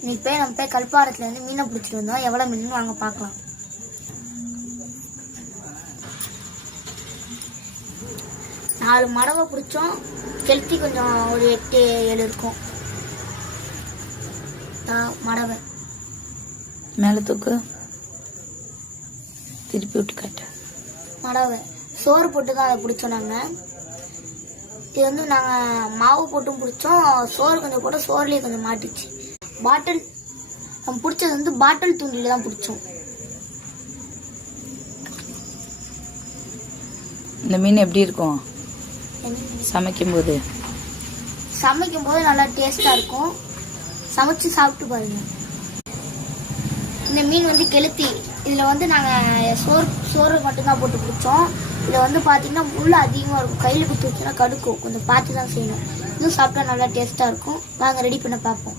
இன்னைக்கு நம்ம போய் கல்பாரத்துல இருந்து மீனை பிடிச்சிட்டு வந்தோம். எவ்வளவு மீன் வாங்க பார்க்கலாம். நாலு மடவை பிடிச்சோம். கெளுத்தி கொஞ்சம் ஒரு 8-7 இருக்கும். மடவை மேல தூக்கு, திருப்பி விட்டு காட்ட. மடவை சோறு போட்டு தான் அதை பிடிச்சோம். நாங்கள் இது வந்து நாங்கள் மாவு போட்டும் பிடிச்சோம். சோறு கொஞ்சம் போட்டு சோறுலேயே கொஞ்சம் மாட்டிச்சு. பாட்டில் நம்ம பிடிச்சது வந்து பாட்டில் தூண்டில தான் பிடிச்சோம். இந்த மீன் எப்படி இருக்கும் சமைக்கும் போது? சமைக்கும் போது நல்லா டேஸ்டா இருக்கும். சமைச்சு சாப்பிட்டு பாருங்க. இந்த மீன் வந்து கெளுத்தி. இதில் வந்து நாங்கள் சோறு மட்டும்தான் போட்டு பிடிச்சோம். இதில் வந்து பார்த்தீங்கன்னா முள் அதிகமாக இருக்கும். கையில் குத்தி வச்சுன்னா கடுக்கும். கொஞ்சம் பார்த்து தான் செய்யணும். இதுவும் சாப்பிட்டா நல்லா டேஸ்ட்டாக இருக்கும். வாங்க ரெடி பண்ண பார்ப்போம்.